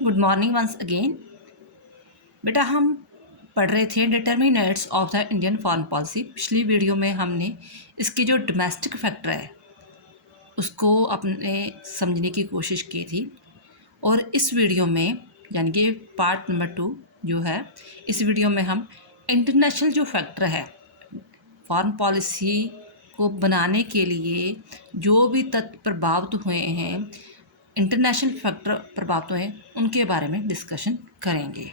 Good morning once again. बेटा हम पढ़ रहे थे determinants of the Indian foreign policy. पिछली वीडियो में हमने इसके जो डोमेस्टिक फैक्टर है उसको अपने समझने की कोशिश की थी, और इस वीडियो में यानी कि पार्ट नंबर 2 जो है, इस वीडियो में हम इंटरनेशनल जो फैक्टर है फॉरेन पॉलिसी को बनाने के लिए जो भी तत्व प्रभावित हुए हैं, इंटरनेशनल फैक्टर प्रभावित हुए हैं, उनके बारे में डिस्कशन करेंगे।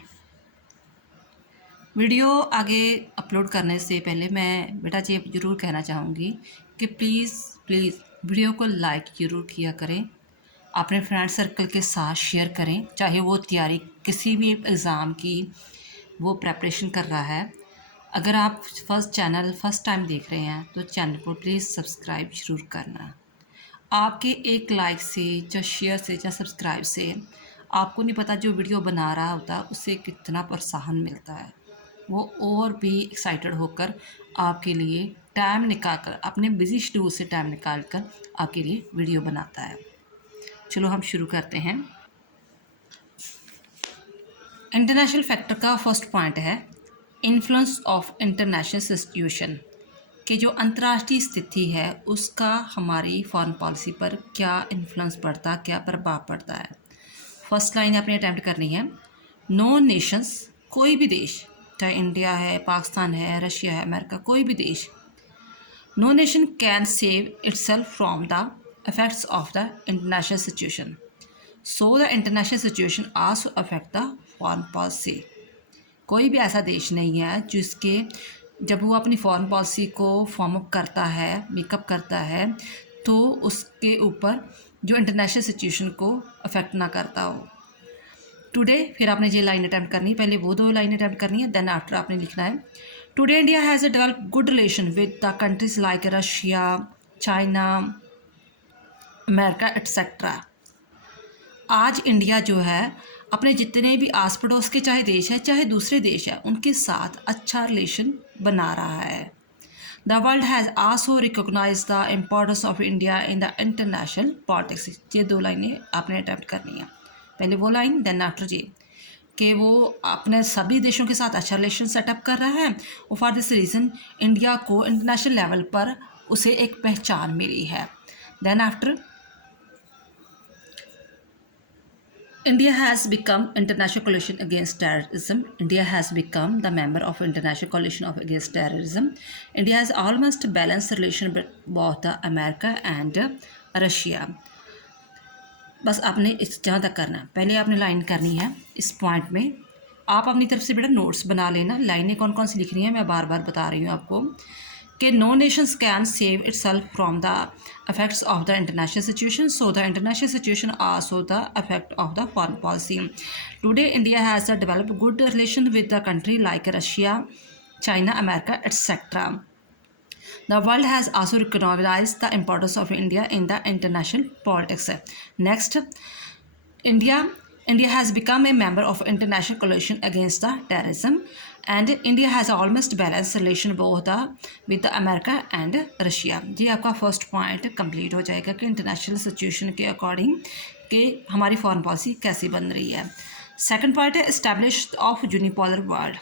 वीडियो आगे अपलोड करने से पहले मैं बेटा जी ज़रूर कहना चाहूँगी कि प्लीज़ वीडियो को लाइक ज़रूर किया करें, अपने फ्रेंड सर्कल के साथ शेयर करें, चाहे वो तैयारी किसी भी एग्ज़ाम की वो प्रेपरेशन कर रहा है। अगर आप फर्स्ट टाइम देख रहे हैं तो चैनल को प्लीज़ सब्सक्राइब ज़रूर करना। आपके एक लाइक से या शेयर से या सब्सक्राइब से आपको नहीं पता जो वीडियो बना रहा होता है उससे कितना प्रोत्साहन मिलता है, वो और भी एक्साइटेड होकर आपके लिए टाइम निकाल कर, अपने बिजी शेड्यूल से टाइम निकाल कर आपके लिए वीडियो बनाता है। चलो हम शुरू करते हैं। इंटरनेशनल फैक्टर का फर्स्ट पॉइंट है इन्फ्लुएंस ऑफ इंटरनेशनल सिचुएशन, कि जो अंतर्राष्ट्रीय स्थिति है उसका हमारी फॉरेन पॉलिसी पर क्या इन्फ्लुएंस पड़ता, क्या प्रभाव पड़ता है। फर्स्ट लाइन आपने अटैम्प्ट करनी है। नो नेशंस, कोई भी देश, चाहे इंडिया है, पाकिस्तान है, रशिया है, अमेरिका, कोई भी देश, no nation can save itself from the effects of the international situation, so the international situation also affect the foreign policy. कोई भी ऐसा देश नहीं है जिसके जब वो अपनी फॉरेन पॉलिसी को फॉर्म अप करता है, मेकअप करता है, तो उसके ऊपर जो इंटरनेशनल सिचुएशन को अफेक्ट ना करता हो। टुडे, फिर आपने ये लाइन अटैम्प्ट करनी है, पहले वो 2 लाइन अटैम्प्ट करनी है, देन आफ्टर आपने लिखना है today India has develop good relation with the countries like Russia, China, America etcetera. आज इंडिया जो है अपने जितने भी आस पड़ोस के चाहे देश है चाहे दूसरे देश है उनके साथ अच्छा रिलेशन बना रहा है। The world has also recognize the importance of India in the international politics. ये 2 लाइनें आपने अटैम्प्ट करनी है, पहले वो लाइन देन आफ्टर जी, कि वो अपने सभी देशों के साथ अच्छा रिलेशन सेटअप कर रहा है और फॉर दिस रीज़न इंडिया को इंटरनेशनल लेवल पर उसे एक पहचान मिली है। Then after India has become International Coalition Against Terrorism. India has become the member of International Coalition of Against Terrorism. India has almost balanced relation with both the America and Russia. बस आपने इस जहाँ तक करना, पहले आपने line करनी है। इस पॉइंट में आप अपनी तरफ से बेटा नोट्स बना लेना, लाइनें कौन कौन सी लिखनी है मैं बार बार बता रही हूँ आपको, कि no nations can save itself from the effects of the international situation, so the international situation also the effect of the foreign policy. Today India has developed good relation with the country like Russia, China, America, etc. The world has also recognized the importance of India in the international politics. Next, India has become a member of international coalition against the terrorism, and India has almost balanced relation both with the America and Russia. जी आपका first point complete हो जाएगा कि international situation के according कि हमारी foreign policy कैसी बन रही है। सेकंड पॉइंट है एस्टैब्लिश ऑफ यूनिपोलर वर्ल्ड।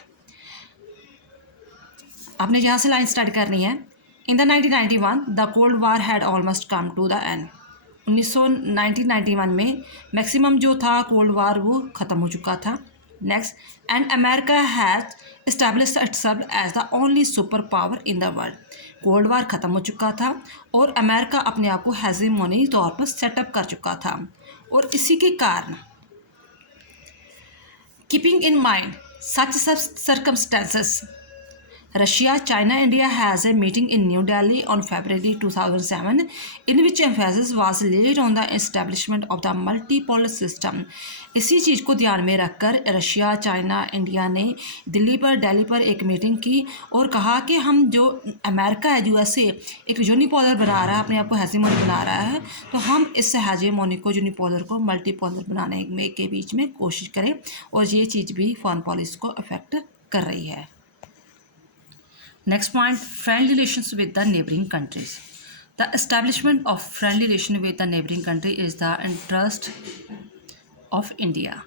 आपने यहाँ से लाइन स्टार्ट करनी है। In the 1991 the cold war had almost come to the end. 1991 में मैक्सिमम जो था कोल्ड वार वो ख़त्म हो चुका था। Next, and America has established itself as the only super power in the world. Cold war ख़त्म हो चुका था और अमेरिका अपने आप को हेजेमोनी तौर पर सेटअप कर चुका था, और इसी के कारण keeping in mind such circumstances, Russia, China, India has a meeting in New Delhi on February 2007 in which emphasis was laid on the establishment of the multipolar system. इसी चीज़ को ध्यान में रखकर रशिया, चाइना, इंडिया ने दिल्ली पर एक meeting की और कहा कि हम जो अमेरिका है, यूएसए एक यूनिपोलर बना रहा है, अपने आप को हेजेमोनी बना रहा है, तो हम इस हेजेमोनी को, यूनिपोलर को मल्टीपोलर बनाने के बीच में कोशिश करें, और ये चीज़ भी फॉरेन पॉलिसी को अफेक्ट कर रही है। Next point, friendly relations with the neighboring countries. The establishment of friendly relation with the neighboring country is the interest of India.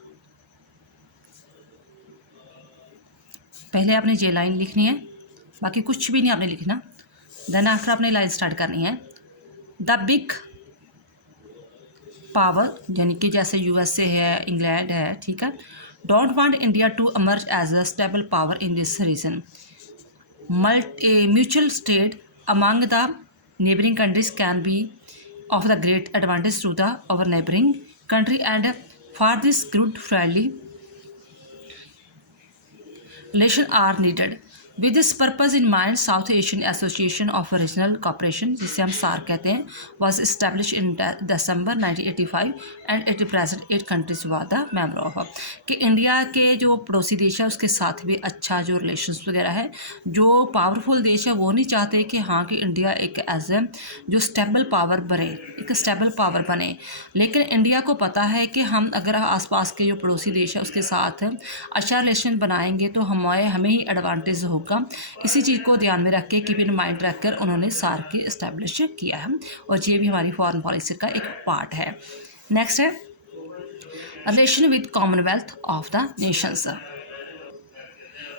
पहले आपने ये लाइन लिखनी है, बाकी कुछ भी नहीं आपने लिखना। देन आफ्टर आपने लाइन स्टार्ट करनी है। द बिग पावर, यानी कि जैसे यूएसए है, इंग्लैंड है, ठीक है, don't want India to emerge as a stable power in this region. A mutual trade among the neighboring countries can be of the great advantage to our neighboring country, and for this good friendly relations are needed. With this purpose in mind, South Asian Association of Regional Cooperation, जिसे हम SAARC कहते हैं, was established in December 1985 and at present 8 countries were the member of. कि India के जो पड़ोसी देश है उसके साथ भी अच्छा जो रिलेशंस वगैरह है, जो पावरफुल देश है वो नहीं चाहते कि हाँ कि इंडिया एक एज ए जो स्टेबल पावर बने, एक स्टेबल पावर बने, लेकिन इंडिया को पता है कि हम अगर आसपास के जो पड़ोसी देश है उसके साथ अच्छा रिलेशन बनाएंगे तो हमें ही एडवांटेज होगा। इसी चीज़ को ध्यान में रख के, कीप इन माइंड रखकर उन्होंने सार्क की इस्टेब्लिश किया है, और ये भी हमारी फॉरेन पॉलिसी का एक पार्ट है। नेक्स्ट है relation with Commonwealth of the Nations.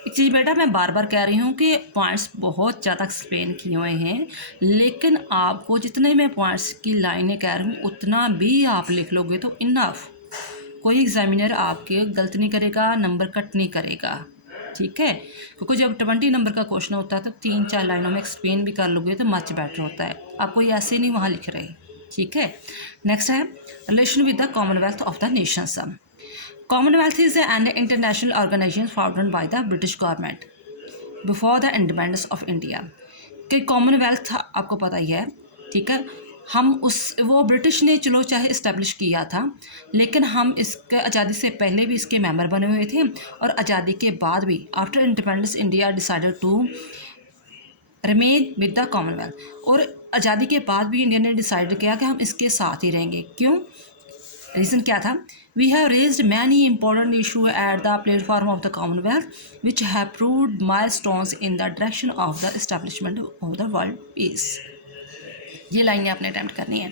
एक चीज़ बेटा मैं बार बार कह रही हूँ कि पॉइंट्स बहुत ज़्यादा एक्सप्लेन किए हुए हैं, लेकिन आपको जितने मैं पॉइंट्स की लाइनें कह रही हूँ उतना भी आप लिख लोगे तो इनफ। कोई एग्जामिनर आपके गलत नहीं करेगा, नंबर कट नहीं करेगा, ठीक है, क्योंकि जब 20 नंबर का क्वेश्चन होता है तो 3-4 लाइनों में एक्सप्लेन भी कर लोगे तो मच बेटर होता है। आप कोई ऐसे नहीं वहाँ लिख रहे, ठीक है। नेक्स्ट है relation with the Commonwealth of the nations. Commonwealth is an international organization founded by the British government before the independence of India. कि कॉमनवेल्थ आपको पता ही है, ठीक है, हम वो ब्रिटिश ने चलो चाहे इस्टेब्लिश किया था, लेकिन हम इसके आज़ादी से पहले भी इसके मेंबर बने हुए थे, और आज़ादी के बाद भी after independence India decided to remain with the Commonwealth. और आज़ादी के बाद भी इंडिया ने डिसाइड किया कि हम इसके साथ ही रहेंगे। क्यों? रीज़न क्या था? We have raised many important issue at the platform of the Commonwealth which have proved milestones in the direction of the establishment of the world peace. ये लाइनें आपने अटैम्प्ट करनी है।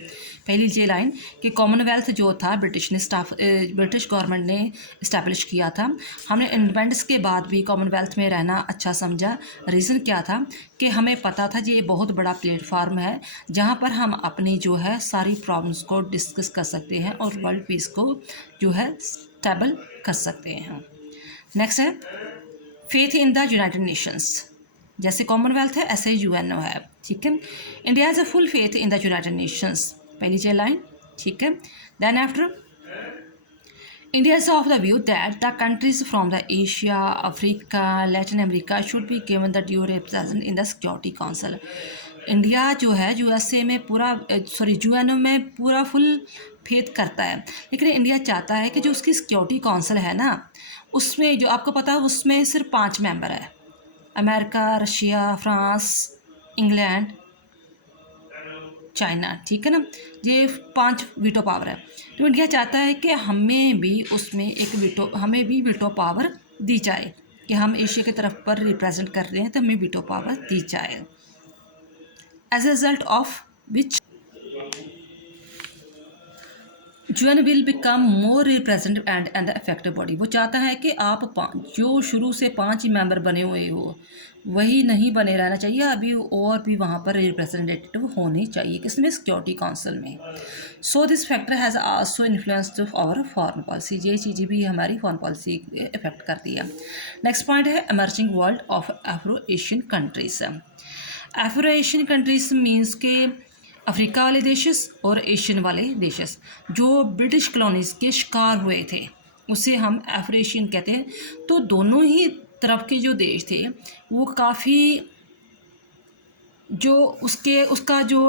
पहली ये लाइन कि कॉमनवेल्थ जो था ब्रिटिश गवर्नमेंट ने इस्टेब्लिश किया था, हमने इंडिपेंडेंस के बाद भी कॉमनवेल्थ में रहना अच्छा समझा। रीज़न क्या था कि हमें पता था ये बहुत बड़ा प्लेटफार्म है जहाँ पर हम अपनी जो है सारी प्रॉब्लम्स को डिस्कस कर सकते हैं और वर्ल्ड पीस को जो है स्टेबल कर सकते हैं। नेक्स्ट है faith in the United Nations. जैसे कॉमनवेल्थ है ऐसे यूएनओ है, ठीक है। India has a full faith in the United Nations, पहली जे लाइन, ठीक है। Then after India is of the view that the countries from the Asia, Africa, Latin America should be given the due represent in the Security Council. India जो है USA में UNO में पूरा full faith करता है, लेकिन India चाहता है कि जो उसकी सिक्योरिटी काउंसिल है ना, उसमें जो आपको पता है उसमें सिर्फ 5 मेंबर है, America, Russia, France, England, China, ठीक है ना, ये 5 वीटो पावर है। तो इंडिया चाहता है कि हमें भी वीटो पावर दी जाए, कि हम एशिया की तरफ पर रिप्रेजेंट कर रहे हैं तो हमें वीटो पावर दी जाए। As a result of which UN will become more representative and effective body. वो चाहता है कि आप जो शुरू से 5 ही मेंबर बने हुए हो वही नहीं बने रहना चाहिए, अभी और भी वहाँ पर रिप्रेजेंटेटिव होने चाहिए, किसमें? सिक्योरिटी काउंसिल में। So this factor has also influenced our foreign policy. ये चीज़ें भी हमारी फॉरेन पॉलिसी इफेक्ट करती है। नेक्स्ट पॉइंट है emerging world of Afro Asian countries. Afro Asian countries means के अफ्रीका वाले देशेस और एशियन वाले देशेस जो ब्रिटिश कॉलोनीज के शिकार हुए थे उसे हम एफ्रो एशियन कहते हैं। तो दोनों ही तरफ के जो देश थे वो काफ़ी जो उसका जो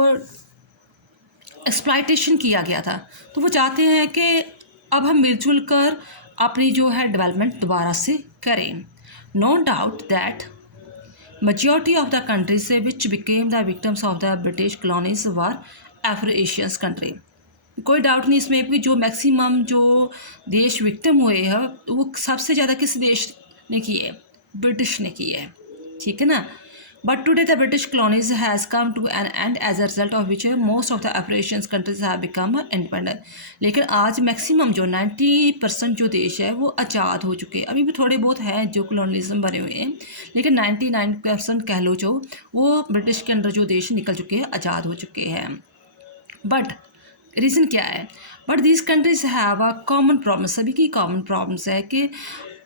एक्सप्लॉयटेशन किया गया था, तो वो चाहते हैं कि अब हम मिलजुल कर अपनी जो है डेवलपमेंट दोबारा से करें। No doubt that majority of the countries which became the victims of the British colonies were Afro-Asian country। कोई डाउट नहीं इसमें कि जो मैक्सिमम जो देश विक्टिम हुए हैं वो सबसे ज़्यादा किस देश ने किए? ब्रिटिश ने किए है, ठीक है ना। But today the British colonies has come to an end, as a result of which most of the African countries have become independent. लेकिन आज मैक्सिमम जो 90% जो देश है वो आज़ाद हो चुके हैं। अभी भी थोड़े बहुत हैं जो कॉलोनिज्म बने हुए हैं, लेकिन 99% कह लो जो वो ब्रिटिश के अंडर जो देश निकल चुके हैं, आज़ाद हो चुके हैं। बट रीज़न क्या है? But these countries have a common problem, सभी की कॉमन प्रॉब्लम्स है कि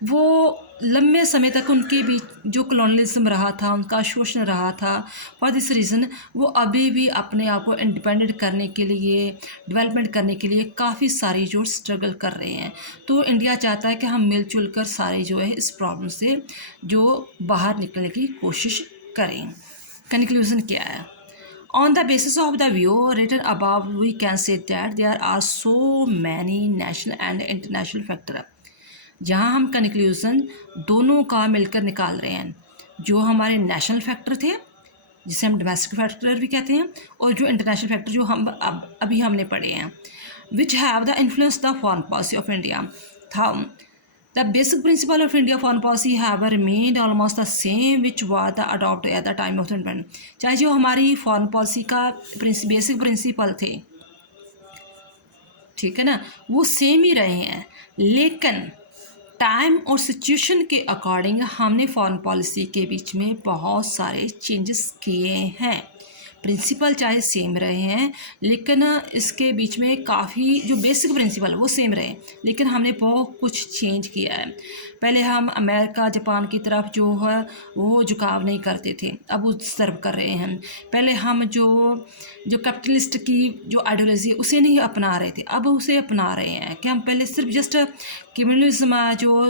वो लंबे समय तक उनके बीच जो कॉलोनियलिज्म रहा था, उनका शोषण रहा था। फॉर दिस रीज़न वो अभी भी अपने आप को इंडिपेंडेंट करने के लिए, डेवलपमेंट करने के लिए काफ़ी सारी जो स्ट्रगल कर रहे हैं। तो इंडिया चाहता है कि हम मिलजुल कर सारे जो है इस प्रॉब्लम से जो बाहर निकलने की कोशिश करें। कंक्लूज़न क्या है? On the basis of the view written above, we can say that there are so many national and international factors, जहाँ हम कंक्लूज़न दोनों का मिलकर निकाल रहे हैं। जो हमारे नेशनल फैक्टर थे, जिसे हम डोमेस्टिक फैक्टर भी कहते हैं, और जो इंटरनेशनल फैक्टर जो हम अभी हमने पढ़े हैं, which have the influence the foreign policy of India था। The basic principle of India foreign policy have remained almost the same which was adopted at the time of the independence. चाहे जो हमारी फॉरेन पॉलिसी का basic principle थे, ठीक है ना, वो सेम ही रहे हैं, लेकिन टाइम और सिचुएशन के अकॉर्डिंग हमने फॉरेन पॉलिसी के बीच में बहुत सारे चेंजेस किए हैं। प्रिंसिपल चाहे सेम रहे हैं, लेकिन इसके बीच में काफ़ी जो बेसिक प्रिंसिपल वो सेम रहे, लेकिन हमने बहुत कुछ चेंज किया है। पहले हम अमेरिका जापान की तरफ जो है वो झुकाव नहीं करते थे, अब उस तरफ कर रहे हैं। पहले हम जो कैपिटलिस्ट की जो आइडियोलॉजी उसे नहीं अपना रहे थे, अब उसे अपना रहे हैं। कि हम पहले सिर्फ जस्ट कम्युनिज्म जो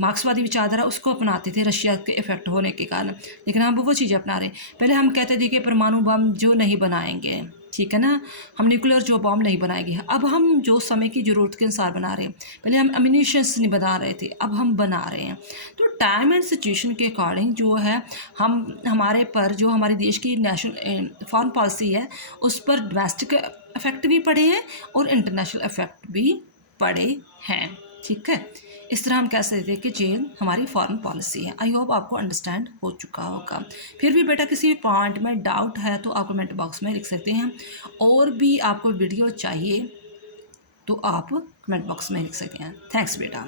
मार्क्सवादी विचारधारा उसको अपनाते थे रशिया के इफेक्ट होने के कारण, लेकिन हम वो चीज़ें अपना रहे हैं। पहले हम कहते थे कि परमाणु बम जो नहीं बनाएंगे, ठीक है ना, हम न्यूक्लियर जो बॉम्ब नहीं बनाएंगे, अब हम जो समय की ज़रूरत के अनुसार बना रहे हैं। पहले हम एम्यूनिशंस नहीं बना रहे थे, अब हम बना रहे हैं। तो टाइम एंड सिचुएशन के अकॉर्डिंग जो है हम हमारे पर जो हमारे देश की नेशनल फॉरेन पॉलिसी है उस पर डोमेस्टिक इफेक्ट भी पड़े हैं और इंटरनेशनल इफेक्ट भी पड़े हैं, ठीक है। इस तरह हम कह सकते हैं कि जेल हमारी फॉरेन पॉलिसी है। आई होप आपको अंडरस्टैंड हो चुका होगा। फिर भी बेटा किसी भी पॉइंट में डाउट है तो आप कमेंट बॉक्स में लिख सकते हैं, और भी आपको वीडियो चाहिए तो आप कमेंट बॉक्स में लिख सकते हैं। थैंक्स बेटा।